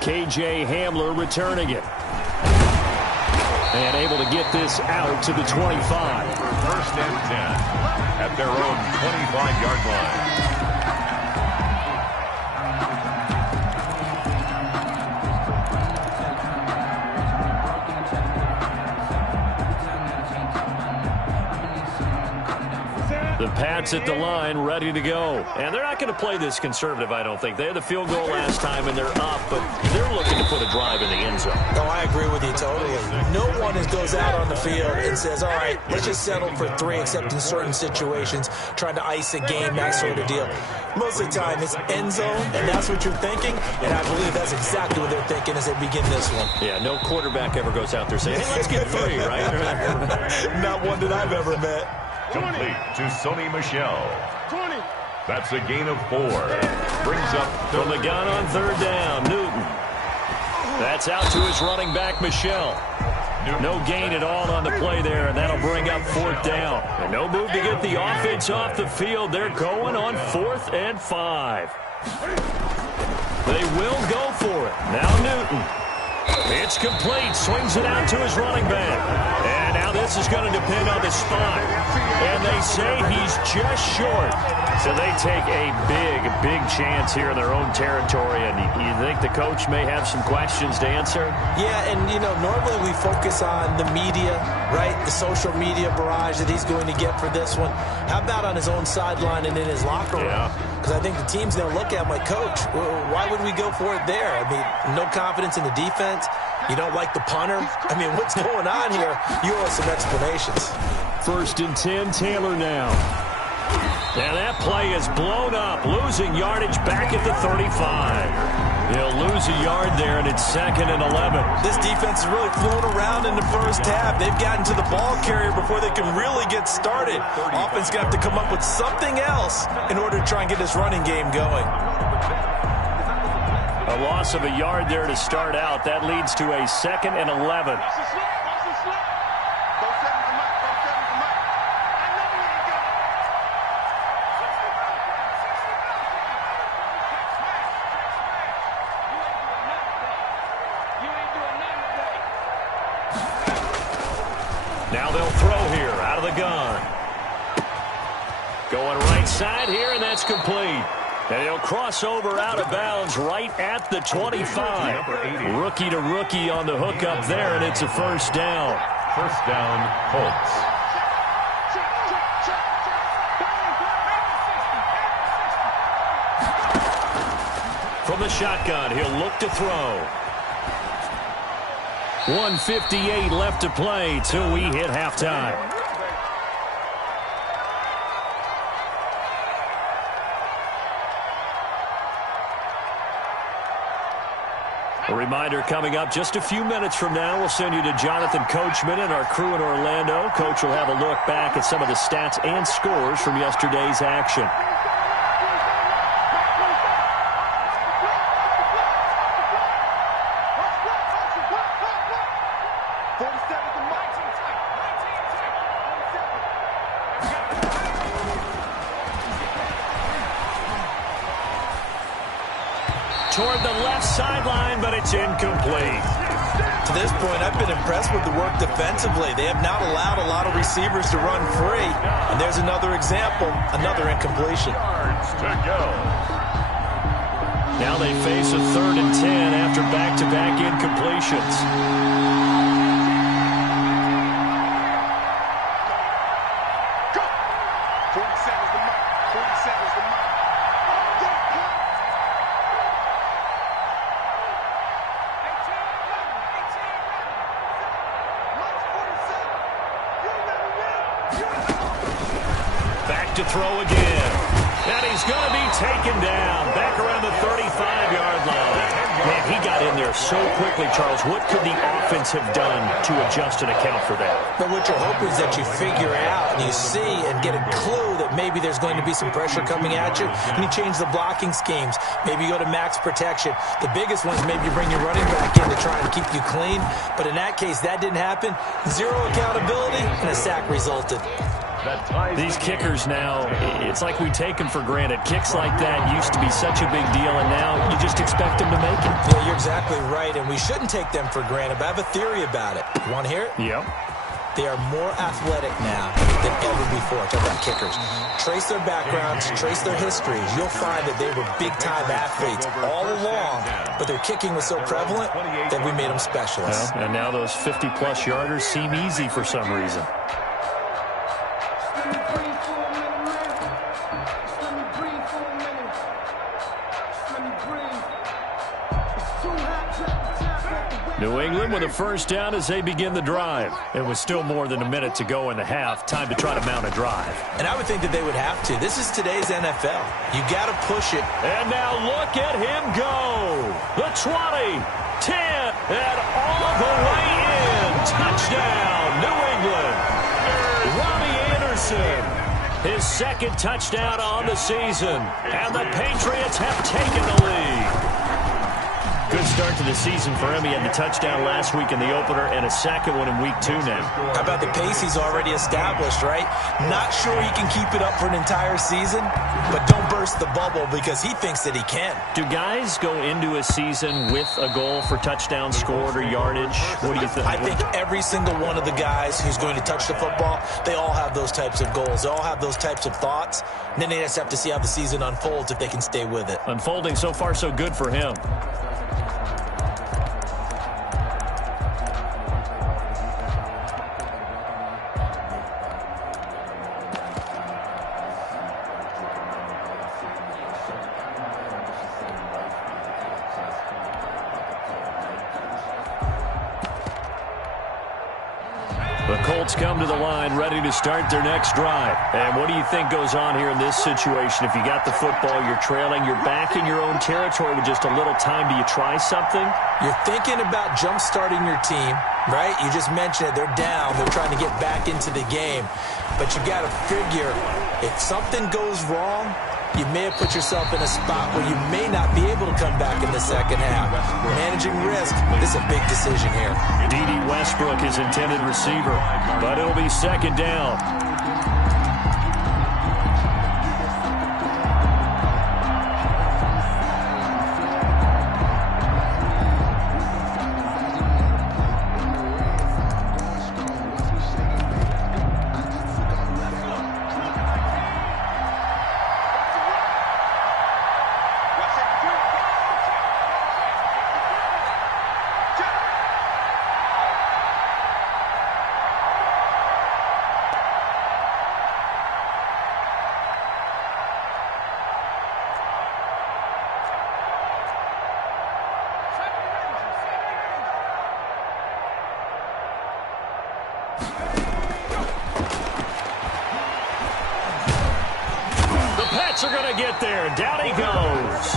KJ Hamler returning it. And able to get this out to the 25. First and 10 at their own 25-yard line. The Pats at the line, ready to go. And they're not going to play this conservative, I don't think. They had the field goal last time, and they're up, but they're looking to put a drive in the end zone. No, I agree with you totally. No one goes out on the field and says, all right, let's just settle for 3, except in certain situations, trying to ice a game, that sort of deal. Most of the time, it's end zone, and that's what you're thinking, and I believe that's exactly what they're thinking as they begin this one. Yeah, no quarterback ever goes out there saying, hey, let's get 3, right? Not one that I've ever met. Complete to Sony Michel. 20. That's a gain of 4. Brings up from the gun on third down, Newton. That's out to his running back, Michel. No gain at all on the play there, and that'll bring up 4th down. And no move to get the offense off the field. They're going on 4th and 5. They will go for it. Now Newton. It's complete. Swings it out to his running back. And now this is going to depend on the spot. And they say he's just short. So they take a big chance here in their own territory. And you think the coach may have some questions to answer? Yeah, and, normally we focus on the media, right? The social media barrage that he's going to get for this one. How about on his own sideline and in his locker room? Because I think the team's going to look at my coach. Why would we go for it there? I mean, no confidence in the defense. You don't like the punter? I mean, what's going on here? You owe us some explanations. 1st and 10, Taylor now. And that play is blown up, losing yardage back at the 35. He'll lose a yard there, and it's 2nd and 11. This defense is really flown around in the first half. They've gotten to the ball carrier before they can really get started. Offense going to have to come up with something else in order to try and get this running game going. A loss of a yard there to start out. That leads to a 2nd and 11. Now they'll throw here out of the gun. Going right side here, and that's complete. And he'll cross over out of bounds right at the 25. Rookie to rookie on the hook up there, and it's a 1st down. 1st down, Colts. From the shotgun, he'll look to throw. 1:58 left to play till we hit halftime. A reminder coming up just a few minutes from now, we'll send you to Jonathan Coachman and our crew in Orlando. Coach will have a look back at some of the stats and scores from yesterday's action. Toward the left sideline, but it's incomplete. To this point, I've been impressed with the work defensively. They have not allowed a lot of receivers to run free. And there's another example, another incompletion. Now they face a 3rd and 10 after back-to-back incompletions. Back to throw again. And he's going to be taken down back around the 35-yard line. Man, he got in there so quickly, Charles. What could the offense have done to adjust and account for that? But what you're hoping is that you figure out and you see and get a clue that maybe there's going to be some pressure coming at you, and you change the blocking schemes. Maybe you go to max protection. The biggest one is maybe you bring your running back in to try and keep you clean. But in that case, that didn't happen. Zero accountability, and a sack resulted. that ties These kickers now, it's like we take them for granted. Kicks like that used to be such a big deal, and now you just expect them to make it. Yeah, you're exactly right, and we shouldn't take them for granted, but I have a theory about it. You want to hear it? Yep. They are more athletic now than ever before. Talk about kickers. Trace their backgrounds, trace their histories. You'll find that they were big-time athletes all along, but their kicking was so prevalent that we made them specialists. Well, and now those 50-plus yarders seem easy for some reason. New England with a first down as they begin the drive. It was still more than a minute to go in the half. Time to try to mount a drive. And I would think that they would have to. This is today's NFL. You got to push it. And now look at him go. The 20, 10, and all the way in. Touchdown, New England. Robbie Anderson. His second touchdown on the season. And the Patriots have taken the lead. Good start to the season for him. He had the touchdown last week in the opener and a second one in week 2 now. How about the pace he's already established, right? Not sure he can keep it up for an entire season, but don't burst the bubble because he thinks that he can. Do guys go into a season with a goal for touchdowns scored or yardage? What do you think? I think every single one of the guys who's going to touch the football, they all have those types of goals. They all have those types of thoughts. And then they just have to see how the season unfolds if they can stay with it. Unfolding so far so good for him. The Colts come to the line ready to start their next drive. And what do you think goes on here in this situation? If you got the football, you're trailing, you're back in your own territory with just a little time. Do you try something? You're thinking about jump-starting your team, right? You just mentioned it. They're down. They're trying to get back into the game. But you got to figure if something goes wrong, you may have put yourself in a spot where you may not be able to come back in the second half. Managing risk, this is a big decision here. D.D. Westbrook, his intended receiver, but it'll be second down. Are going to get there. Down he goes.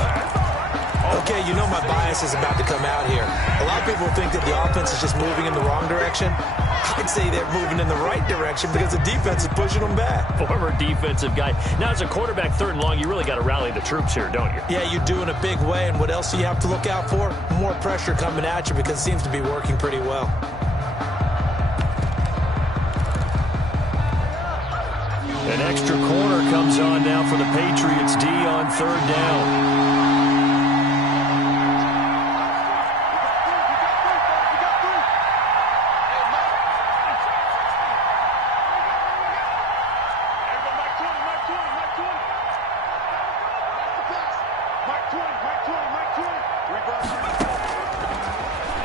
Okay, you know my bias is about to come out here. A lot of people think that the offense is just moving in the wrong direction. I'd say they're moving in the right direction because the defense is pushing them back. Former defensive guy. Now, as a quarterback, third and long, you really got to rally the troops here, don't you? Yeah, you do in a big way. And what else do you have to look out for? More pressure coming at you because it seems to be working pretty well. An extra corner comes on now for the Patriots D on third down.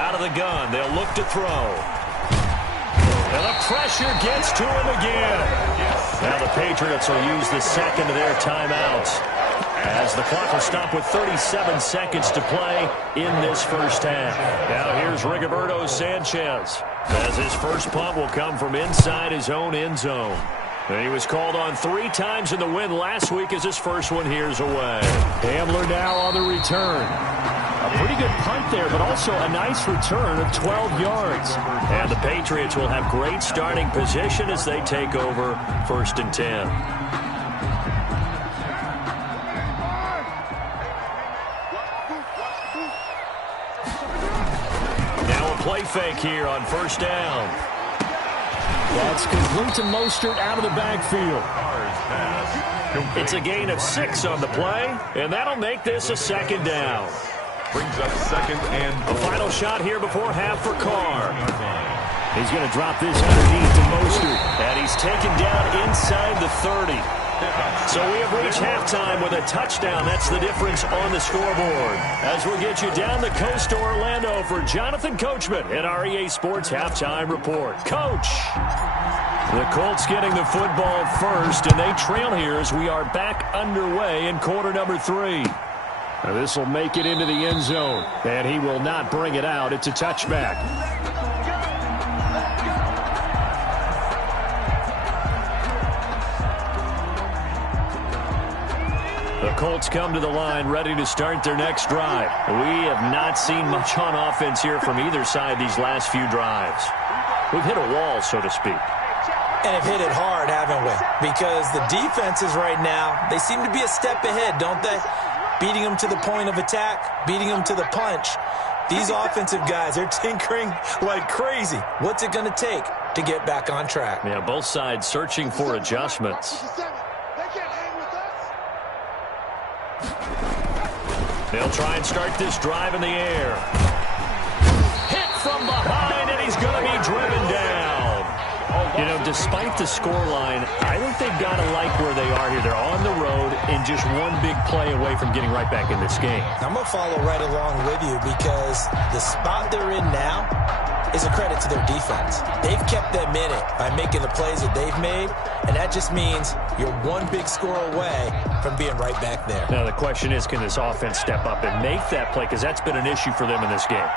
Out of the gun, they'll look to throw. And the pressure gets to him again. Now the Patriots will use the second of their timeouts as the clock will stop with 37 seconds to play in this first half. Now here's Rigoberto Sanchez as his first punt will come from inside his own end zone. And he was called on 3 times in the win last week as his first one here's away. Hamler now on the return. A pretty good punt there, but also a nice return of 12 yards. And the Patriots will have great starting position as they take over 1st and 10. Now a play fake here on 1st down. That's complete to Mostert out of the backfield. It's a gain of 6 on the play, and that'll make this a second down. Brings up second and a final shot here before half for Carr. He's going to drop this underneath to Mostert, and he's taken down inside the 30. So we have reached halftime with a touchdown. That's the difference on the scoreboard. As we'll get you down the coast to Orlando for Jonathan Coachman at our EA Sports Halftime Report. Coach! The Colts getting the football first, and they trail here as we are back underway in quarter number 3. Now this will make it into the end zone, and he will not bring it out. It's a touchback. The Colts come to the line ready to start their next drive. We have not seen much on offense here from either side these last few drives. We've hit a wall, so to speak. And have hit it hard, haven't we? Because the defenses right now, they seem to be a step ahead, don't they? Beating them to the point of attack, beating them to the punch. These offensive guys are tinkering like crazy. What's it going to take to get back on track? Yeah, both sides searching for adjustments. They'll try and start this drive in the air. Hit from behind, and he's going to be driven down. You know, despite the scoreline, I think they've got to like where they are here. They're on the road and just one big play away from getting right back in this game. I'm going to follow right along with you because the spot they're in now is a credit to their defense. They've kept them in it by making the plays that they've made, and that just means you're one big score away from being right back there. Now, the question is, can this offense step up and make that play? Because that's been an issue for them in this game.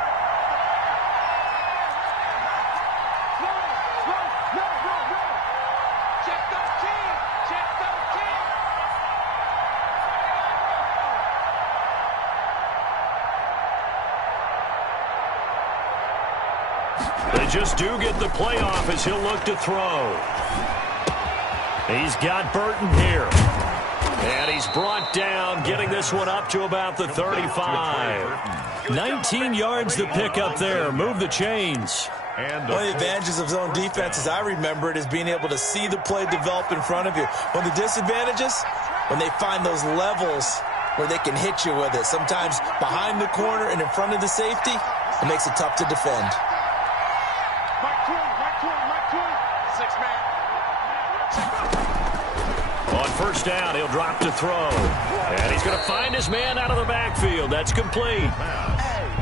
They just do get the play off as he'll look to throw. He's got Burton here. And he's brought down, getting this one up to about the 35. 19 yards to pick up there. Move the chains. One of the advantages of zone defense, as I remember it, is being able to see the play develop in front of you. One of the disadvantages, when they find those levels where they can hit you with it. Sometimes behind the corner and in front of the safety, it makes it tough to defend. On first down, he'll drop to throw. And he's going to find his man out of the backfield. That's complete.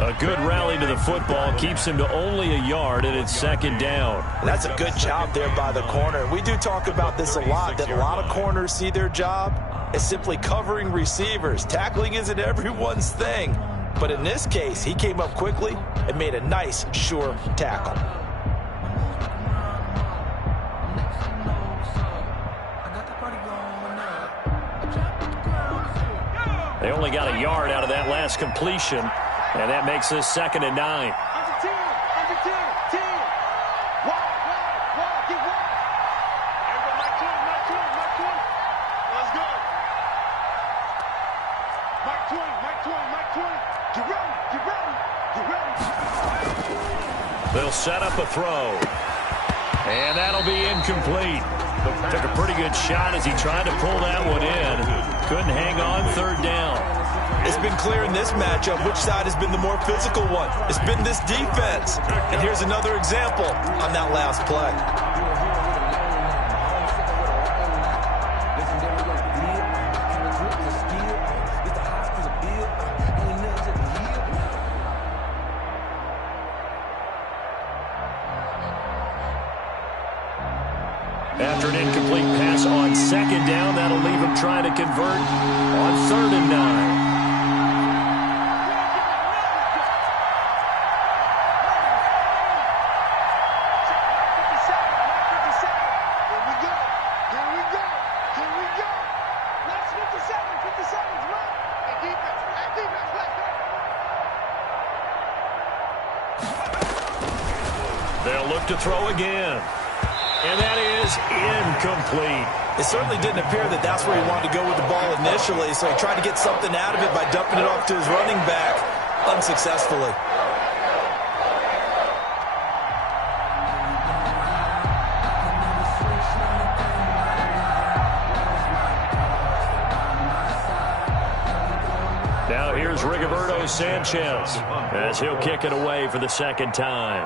A good rally to the football keeps him to only a yard, and it's second down. That's a good job there by the corner. We do talk about this a lot, that a lot of corners see their job as simply covering receivers. Tackling isn't everyone's thing. But in this case, he came up quickly and made a nice, sure tackle. They only got a yard out of that last completion, and that makes this second and 9. They'll set up a throw, and that'll be incomplete. Took a pretty good shot as he tried to pull that one in. Couldn't hang on third down. It's been clear in this matchup which side has been the more physical one. It's been this defense. And here's another example on that last play. After an incomplete pass on second down, that'll leave him trying to convert on third and 9. They'll look to throw again. And that is incomplete. It certainly didn't appear that that's where he wanted to go with the ball initially, so he tried to get something out of it by dumping it off to his running back unsuccessfully. Now here's Rigoberto Sanchez as he'll kick it away for the second time.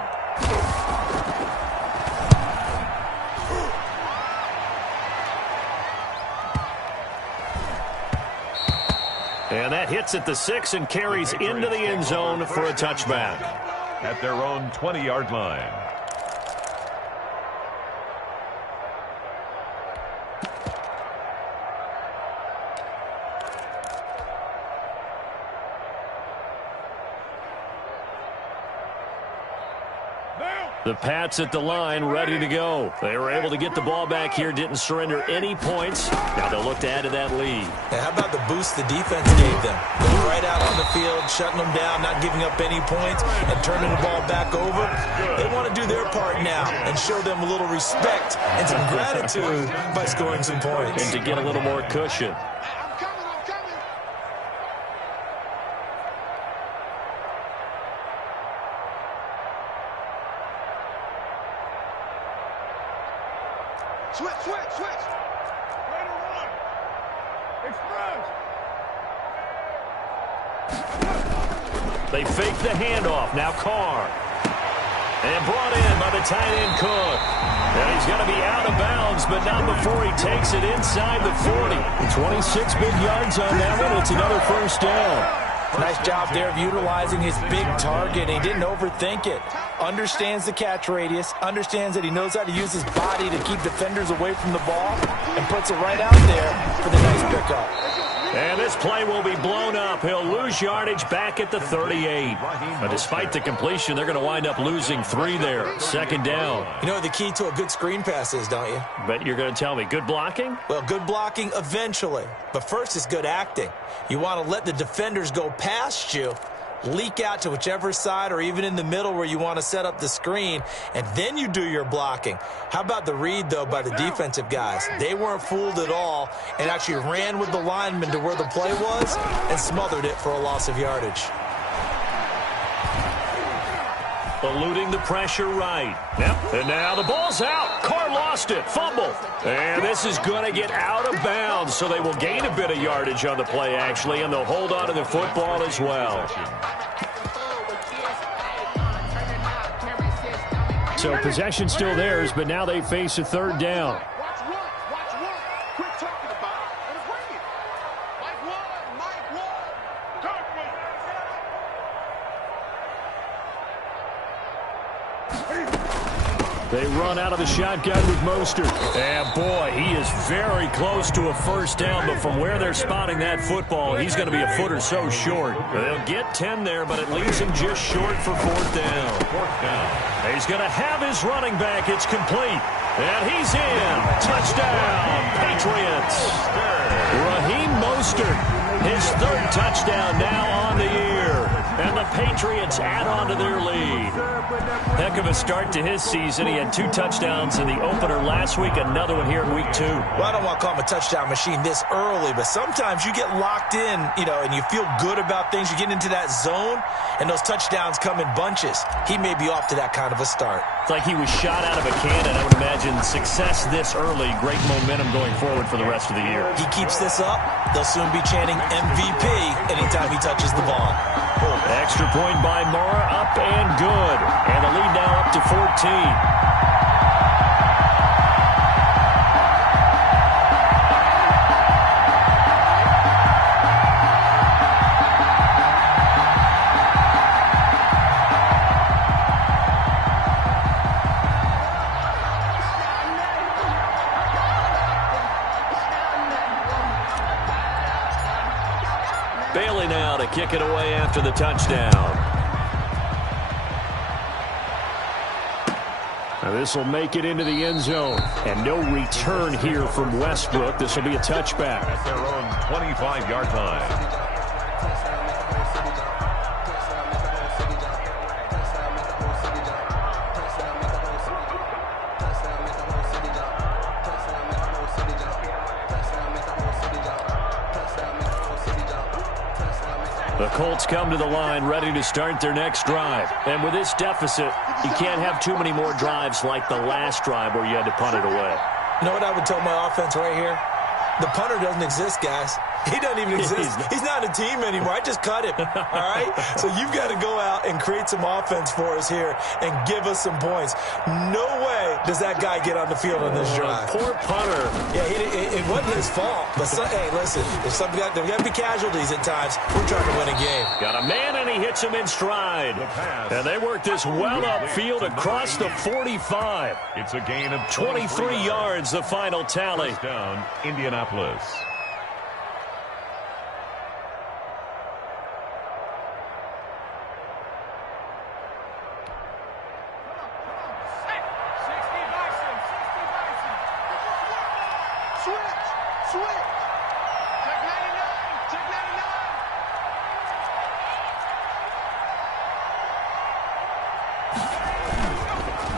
And that hits at the 6 and carries into the end zone for a touchback. At their own 20-yard line. The Pats at the line, ready to go. They were able to get the ball back here, didn't surrender any points. Now they'll look to add to that lead. And how about the boost the defense gave them? Going right out on the field, shutting them down, not giving up any points, and turning the ball back over. They want to do their part now and show them a little respect and some gratitude by scoring some points. And to get a little more cushion. Switch. Ready to run. Express. They fake the handoff. Now Carr. And brought in by the tight end Cook. And he's going to be out of bounds, but not before he takes it inside the 40. 26 big yards on that one. It's another first down. Nice job there of utilizing his big target. He didn't overthink it. Understands the catch radius. Understands that he knows how to use his body to keep defenders away from the ball. And puts it right out there for the nice pickup. And this play will be blown up. He'll lose yardage back at the 38. But despite the completion, they're going to wind up losing 3 there. Second down. You know what the key to a good screen pass is, don't you? But you're going to tell me, good blocking? Well, good blocking eventually. But first is good acting. You want to let the defenders go past you, leak out to whichever side or even in the middle where you want to set up the screen, and then you do your blocking. How about the read, though, by the defensive guys? They weren't fooled at all and actually ran with the lineman to where the play was and smothered it for a loss of yardage. Eluding the pressure right. Yep. And now the ball's out. Carr lost it. Fumble. And this is going to get out of bounds, so they will gain a bit of yardage on the play, actually, and they'll hold on to the football as well. So possession still theirs, but now they face a third down. They run out of the shotgun with Mostert. And, boy, he is very close to a first down, but from where they're spotting that football, he's going to be a foot or so short. They'll get 10 there, but it leaves him just short for fourth down. He's going to have his running back. It's complete. And he's in. Touchdown, Patriots. Raheem Mostert, his third touchdown now on the year. And the Patriots add on to their lead. Heck of a start to his season. He had 2 touchdowns in the opener last week, another one here in week 2. Well, I don't want to call him a touchdown machine this early, but sometimes you get locked in, and you feel good about things. You get into that zone, and those touchdowns come in bunches. He may be off to that kind of a start. It's like he was shot out of a cannon. I would imagine success this early, great momentum going forward for the rest of the year. He keeps this up, they'll soon be chanting MVP anytime he touches the ball. Extra point by Mara, up and good. And the lead now up to 14. Bailey now to kick it away after the touchdown. Now this will make it into the end zone. And no return here from Westbrook. This will be a touchback. At their own 25-yard line. The Colts come to the line ready to start their next drive. And with this deficit, you can't have too many more drives like the last drive where you had to punt it away. You know what I would tell my offense right here? The punter doesn't exist, guys. He doesn't even exist. He's not a team anymore. I just cut him, all right? So you've got to go out and create some offense for us here and give us some points. No way does that guy get on the field on this drive. Poor punter. Yeah, it wasn't his fault. But, hey, listen, there's got to be casualties at times. We're trying to win a game. Got a man, and he hits him in stride. And they work this well upfield across the 45. It's a gain of 23 yards, the final tally. First down, Indianapolis.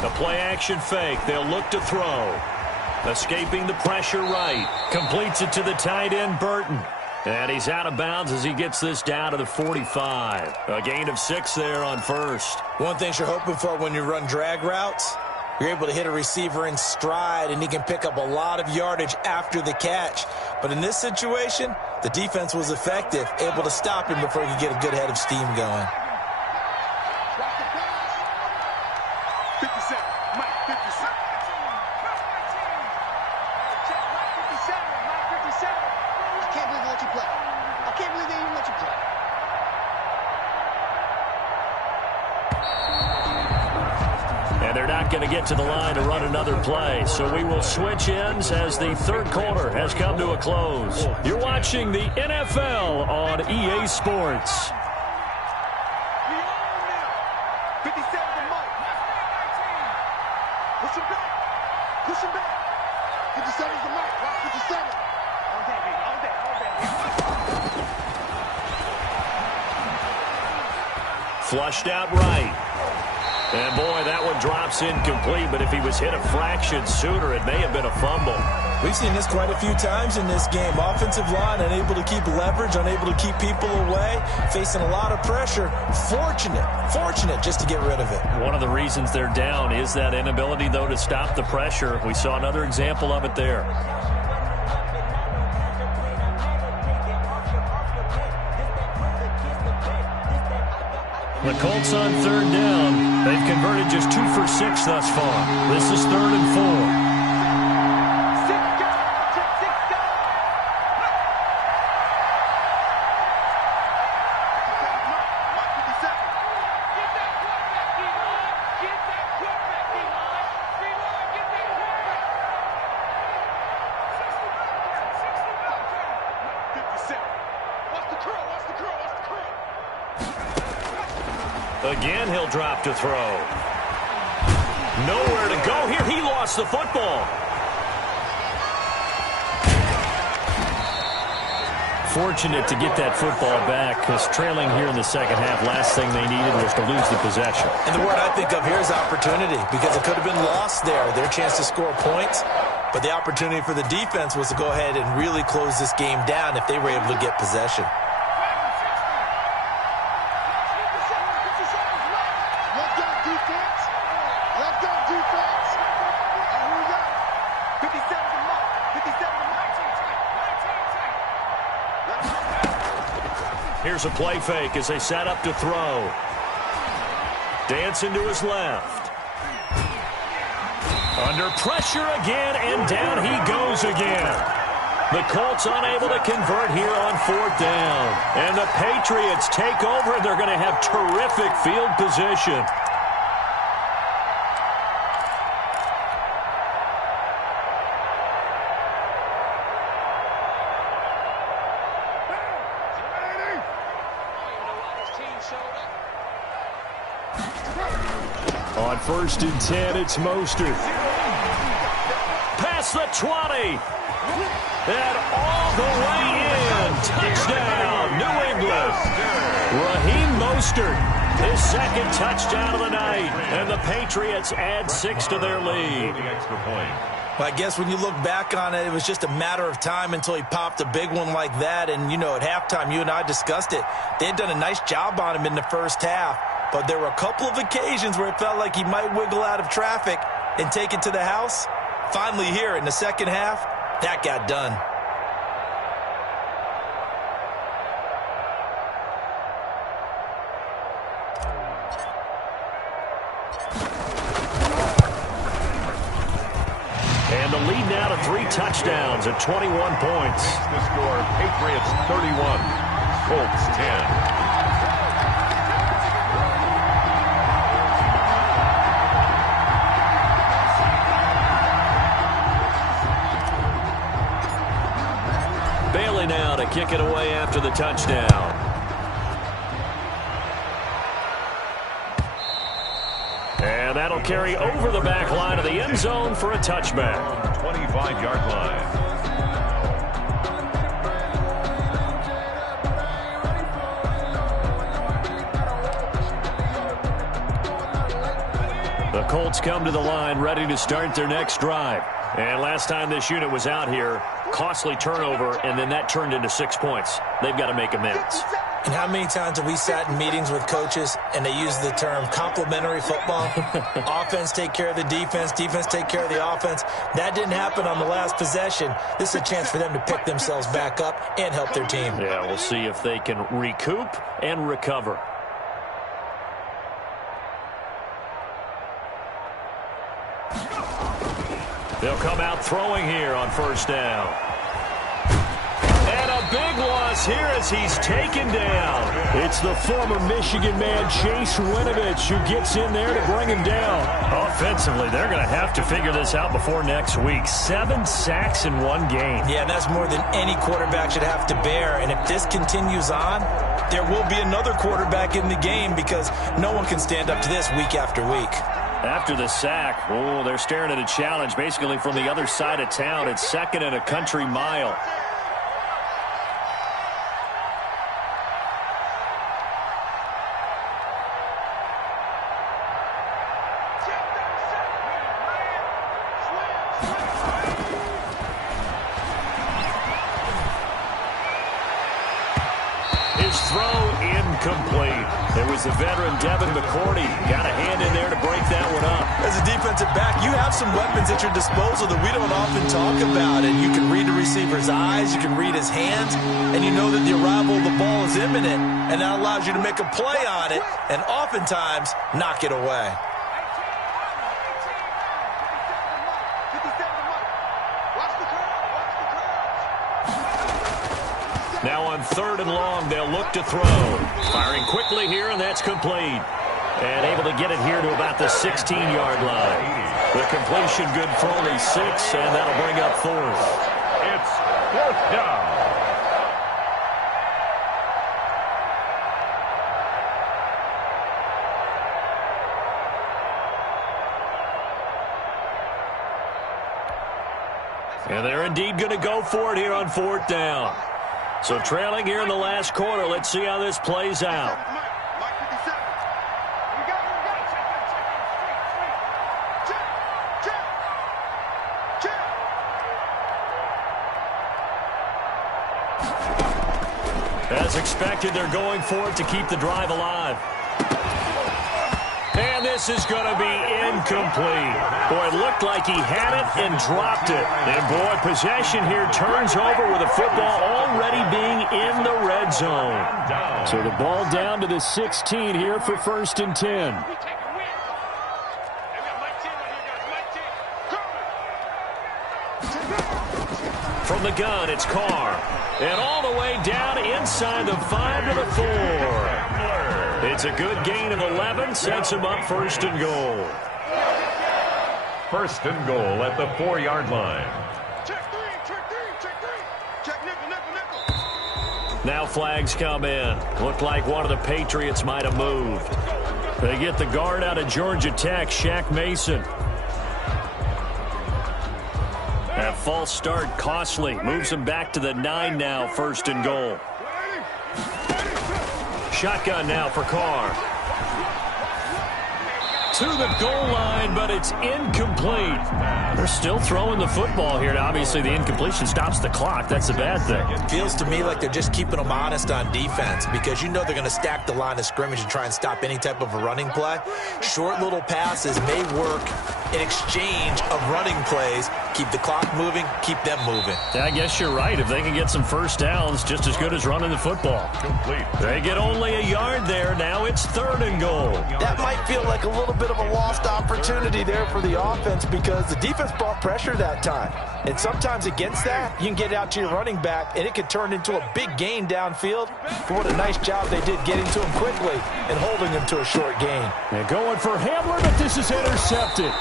The play-action fake. They'll look to throw. Escaping the pressure right. Completes it to the tight end, Burton. And he's out of bounds as he gets this down to the 45. A gain of 6 there on first. One thing you're hoping for when you run drag routes, you're able to hit a receiver in stride, and he can pick up a lot of yardage after the catch. But in this situation, the defense was effective, able to stop him before he could get a good head of steam going. 57, Mike 57. Mike 57. I can't believe they let you play. I can't believe they even let you play. And they're not going to get to the line to run another play. So we will switch ends as the third quarter has come to a close. You're watching the NFL on EA Sports. 57 to Mike. Push him back. Push him back. 57 to Mike. Watch 57. All day, baby. All day. All day. Flushed out right. And, boy, that one drops incomplete. But if he was hit a fraction sooner, it may have been a fumble. We've seen this quite a few times in this game. Offensive line unable to keep leverage, unable to keep people away, facing a lot of pressure. Fortunate just to get rid of it. One of the reasons they're down is that inability, though, to stop the pressure. We saw another example of it there. The Colts on third down. They've converted just 2 for 6 thus far. This is 3rd and 4. Again, he'll drop to throw. Nowhere to go here. He lost the football. Fortunate to get that football back, because trailing here in the second half, last thing they needed was to lose the possession. And the word I think of here is opportunity, because it could have been lost there, their chance to score points. But the opportunity for the defense was to go ahead and really close this game down if they were able to get possession. Here's a play fake as they set up to throw. Dancing to his left. Under pressure again, and down he goes again. The Colts unable to convert here on 4th down. And the Patriots take over, and they're going to have terrific field position. On 1st and 10, it's Mostert. Past the 20. And all the way in. Touchdown, New England. Raheem Mostert, his second touchdown of the night. And the Patriots add 6 to their lead. Well, I guess when you look back on it, it was just a matter of time until he popped a big one like that. And, you know, at halftime, you and I discussed it. They had done a nice job on him in the first half. But there were a couple of occasions where it felt like he might wiggle out of traffic and take it to the house. Finally here in the second half, that got done. And the lead now to 3 touchdowns at 21 points. The score, Patriots 31, Colts 10. Bailey now to kick it away after the touchdown. And that'll carry over the back line of the end zone for a touchback. 25-yard line. The Colts come to the line ready to start their next drive. And last time this unit was out here, costly turnover, and then that turned into 6 points. They've got to make amends. And how many times have we sat in meetings with coaches and they use the term complementary football? Offense take care of the defense, defense take care of the offense. That didn't happen on the last possession. This is a chance for them to pick themselves back up and help their team. Yeah, we'll see if they can recoup and recover. They'll come out throwing here on first down. And a big loss here as he's taken down. It's the former Michigan man, Chase Winovich, who gets in there to bring him down. Offensively, they're going to have to figure this out before next week. 7 sacks in one game. Yeah, and that's more than any quarterback should have to bear. And if this continues on, there will be another quarterback in the game because no one can stand up to this week after week. After the sack, oh, they're staring at a challenge basically from the other side of town. It's 2nd and a country mile. His throw incomplete. It was the veteran Devin McCourty. Got a hand in there to break that one up. As a defensive back, you have some weapons at your disposal that we don't often talk about. And you can read the receiver's eyes, you can read his hands, and you know that the arrival of the ball is imminent. And that allows you to make a play on it and oftentimes knock it away. Now on 3rd and long, they'll look to throw. Firing quickly here, and that's complete. And able to get it here to about the 16-yard line. The completion good for only 6, and that'll bring up 4th. It's 4th down. And they're indeed going to go for it here on 4th down. So trailing here in the last quarter. Let's see how this plays out. As expected, they're going for it to keep the drive alive. And this is going to be incomplete. Boy, it looked like he had it and dropped it. And, boy, possession here turns over with the football already being in the red zone. So the ball down to the 16 here for 1st and 10. From the gun, it's Carr. And all the way down inside the 5 to the 4. It's a good gain of 11, sets him up 1st and goal. 1st and goal at the 4-yard line. Check 3, check 3, check 3. Check nickel, nickel, nickel. Now flags come in. Looked like one of the Patriots might have moved. They get the guard out of Georgia Tech, Shaq Mason. That false start costly. Moves him back to the 9 now, 1st and goal. Shotgun now for Carr. To the goal line, but it's incomplete. They're still throwing the football here. Now, obviously, the incompletion stops the clock. That's a bad thing. It feels to me like they're just keeping them honest on defense because you know they're going to stack the line of scrimmage and try and stop any type of a running play. Short little passes may work in exchange of running plays Keep the clock moving, keep them moving. Yeah, I guess you're right. If they can get some first downs, just as good as running the football. Complete. They get only a yard there. Now it's 3rd and goal. That might feel like a little bit of a lost opportunity there for the offense because the defense brought pressure that time. And sometimes against that, you can get out to your running back, and it could turn into a big gain downfield. But what a nice job they did getting to him quickly and holding him to a short gain. They're going for Hamler, but this is intercepted.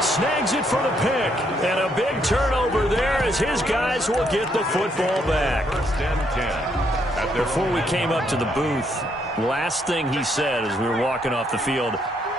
Snags it for the pick. And a big turnover there as his guys will get the football back. 1st and 10. Before we came up to the booth, last thing he said as we were walking off the field,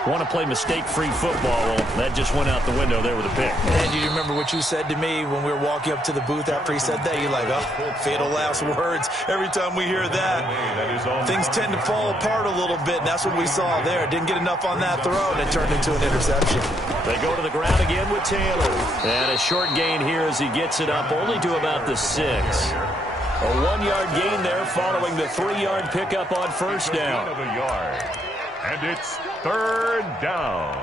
want to play mistake-free football. Well, that just went out the window there with a pick. And do you remember what you said to me when we were walking up to the booth after he said that? You're like, oh, fatal last words. Every time we hear that, things tend to fall apart a little bit, and that's what we saw there. Didn't get enough on that throw, and it turned into an interception. They go to the ground again with Taylor. And a short gain here as he gets it up only to about the 6. A 1-yard gain there following the 3-yard pickup on first down. Of a yard. And it's 3rd down.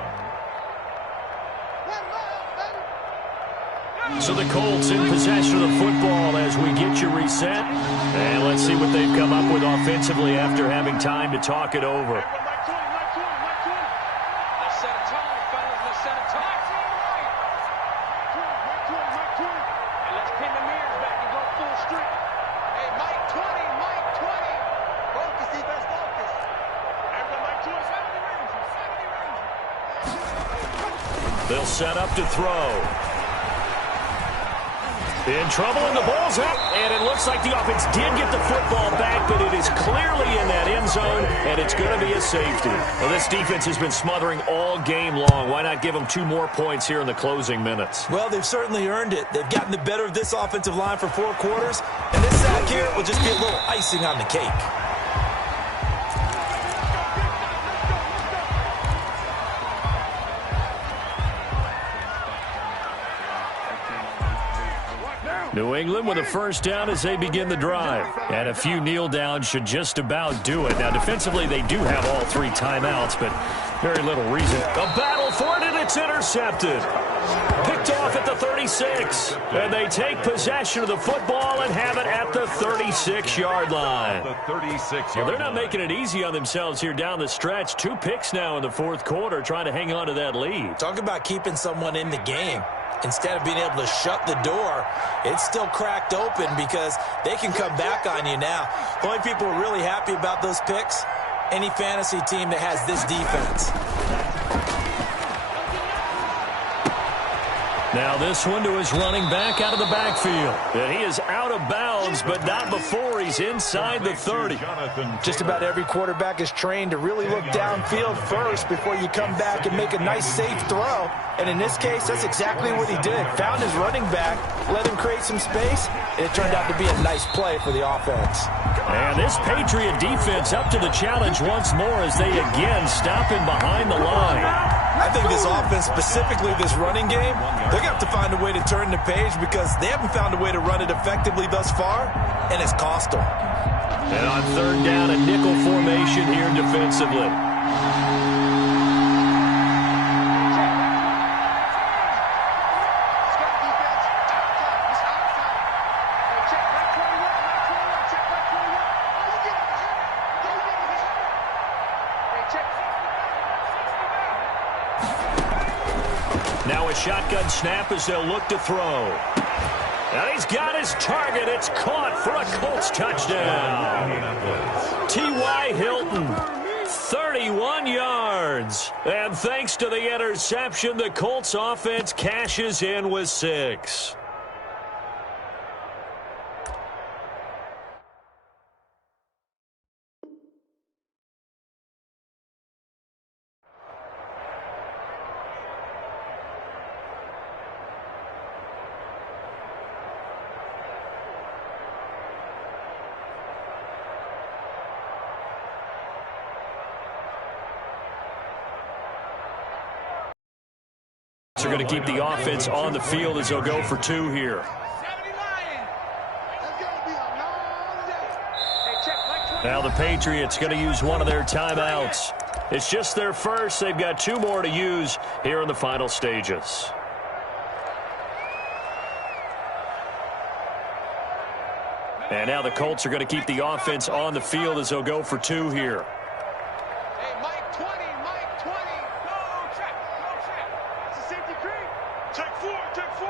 So the Colts in possession of the football as we get you reset. And let's see what they've come up with offensively after having time to talk it over. They'll set up to throw. In trouble, and the ball's up. And it looks like the offense did get the football back, but it is clearly in that end zone, and it's going to be a safety. Well, this defense has been smothering all game long. Why not give them 2 more points here in the closing minutes? Well, they've certainly earned it. They've gotten the better of this offensive line for 4 quarters, and this sack here will just be a little icing on the cake. New England with a first down as they begin the drive. And a few kneel downs should just about do it. Now, defensively, they do have all 3 timeouts, but very little reason. A battle for it, and it's intercepted. Picked off at the 36. And they take possession of the football and have it at the 36-yard line. The 36-yard Well, they're not making it easy on themselves here down the stretch. 2 picks now in the 4th quarter, trying to hang on to that lead. Talk about keeping someone in the game. Instead of being able to shut the door, it's still cracked open because they can come back on you now. The only people who are really happy about those picks, any fantasy team that has this defense. Now this one to his running back out of the backfield. And he is out of bounds, but not before he's inside the 30. Just about every quarterback is trained to really look downfield first before you come back and make a nice, safe throw. And in this case, that's exactly what he did. Found his running back, let him create some space, and it turned out to be a nice play for the offense. And this Patriot defense up to the challenge once more as they again stop him behind the line. I think this offense, specifically this running game, they're going to have to find a way to turn the page because they haven't found a way to run it effectively thus far, and it's cost them. And on 3rd down, a nickel formation here defensively. Now a shotgun snap as they'll look to throw. And he's got his target. It's caught for a Colts touchdown. T.Y. Hilton, 31 yards. And thanks to the interception, the Colts offense cashes in with 6. Are going to keep the offense on the field as they'll go for 2 here. Now the Patriots going to use one of their timeouts. It's just their first. They've got 2 more to use here in the final stages. And now the Colts are going to keep the offense on the field as they'll go for 2 here. Hey, Mike 20, Mike 20. Go check, go check. It's a safety creek. Check 4, check 4.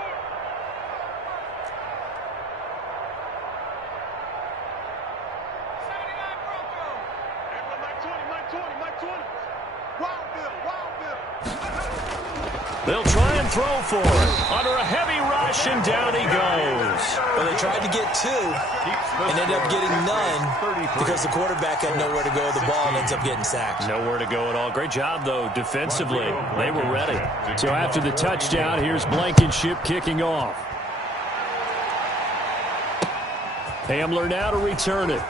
They'll try and throw for it. Under a heavy rush, and down he goes. Well, they tried to get 2 and ended up getting none because the quarterback had nowhere to go with the ball and ends up getting sacked. Nowhere to go at all. Great job, though, defensively. They were ready. So after the touchdown, here's Blankenship kicking off. Hamler now to return it.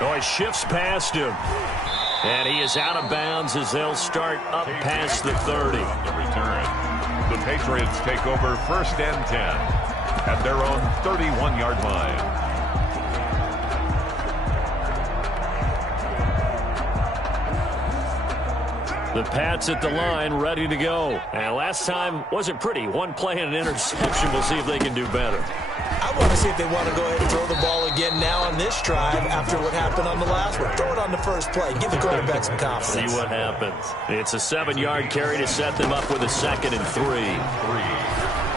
Oh, he shifts past him. And he is out of bounds as they'll start up past the 30. The return. The Patriots take over 1st and 10 at their own 31-yard line. The Pats at the line, ready to go. And last time wasn't pretty. 1 play and an interception. We'll see if they can do better. I want to see if they want to go ahead and throw the ball again now on this drive after what happened on the last one. Throw it on the first play. Give the quarterback some confidence. See what happens. It's a 7-yard carry to set them up with a 2nd and 3.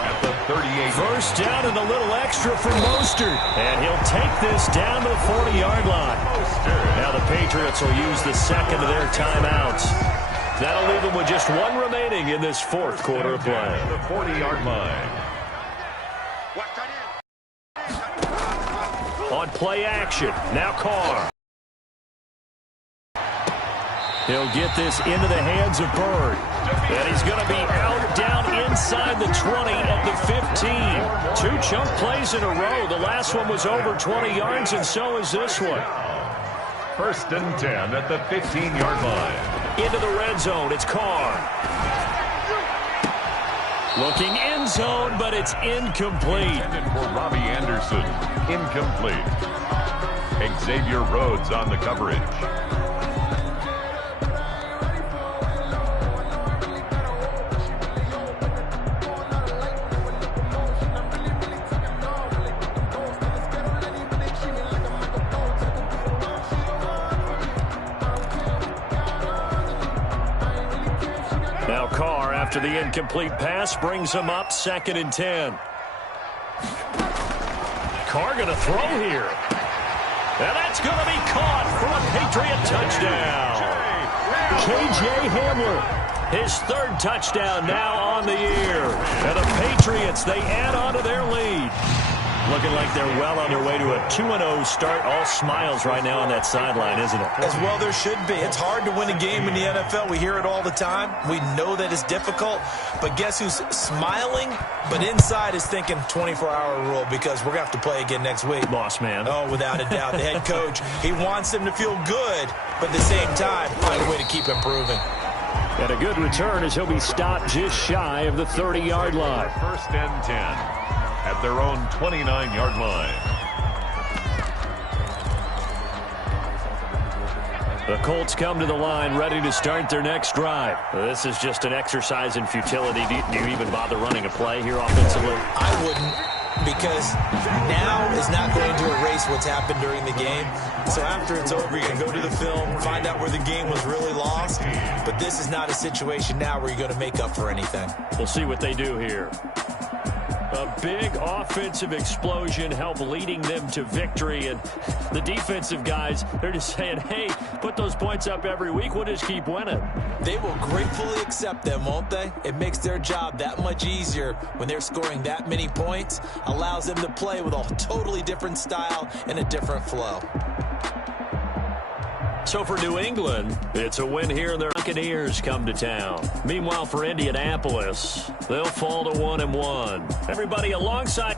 At the 38. First down and a little extra for Mostert. And he'll take this down to the 40-yard line. Now the Patriots will use the 2nd of their timeouts. That'll leave them with just 1 remaining in this 4th quarter of play. The 40-yard line. On play action, now Carr. He'll get this into the hands of Bird. And he's going to be out down inside the 20 at the 15. 2 chunk plays in a row. The last one was over 20 yards, and so is this one. 1st and 10 at the 15-yard line. Into the red zone, it's Carr. Looking end zone, but it's incomplete. Intended for Robbie Anderson. Incomplete. Xavier Rhodes on the coverage. Now Carr, after the incomplete pass, brings him up 2nd and 10. Carr going to throw here. And that's going to be caught for a Patriot touchdown. K.J. Hamler, his 3rd touchdown now on the year. And the Patriots, they add on to their lead. Looking like they're well on their way to a 2-0 start. All smiles right now on that sideline, isn't it? As well there should be. It's hard to win a game in the NFL. We hear it all the time. We know that it's difficult. But guess who's smiling, but inside is thinking 24-hour rule because we're going to have to play again next week. Boss man. Oh, without a doubt. The head coach, he wants them to feel good, but at the same time, find a way to keep improving. And a good return as he'll be stopped just shy of the 30-yard line. 1st and 10. At their own 29-yard line. The Colts come to the line ready to start their next drive. This is just an exercise in futility. Do you even bother running a play here offensively? I wouldn't, because now is not going to erase what's happened during the game. So after it's over, you're going to go to the film, find out where the game was really lost. But this is not a situation now where you're going to make up for anything. We'll see what they do here. A big offensive explosion helped leading them to victory. And the defensive guys, they're just saying, hey, put those points up every week. We'll just keep winning. They will gratefully accept them, won't they? It makes their job that much easier when they're scoring that many points. Allows them to play with a totally different style and a different flow. So for New England, it's a win here, and their Buccaneers come to town. Meanwhile, for Indianapolis, they'll fall to 1-1. Everybody alongside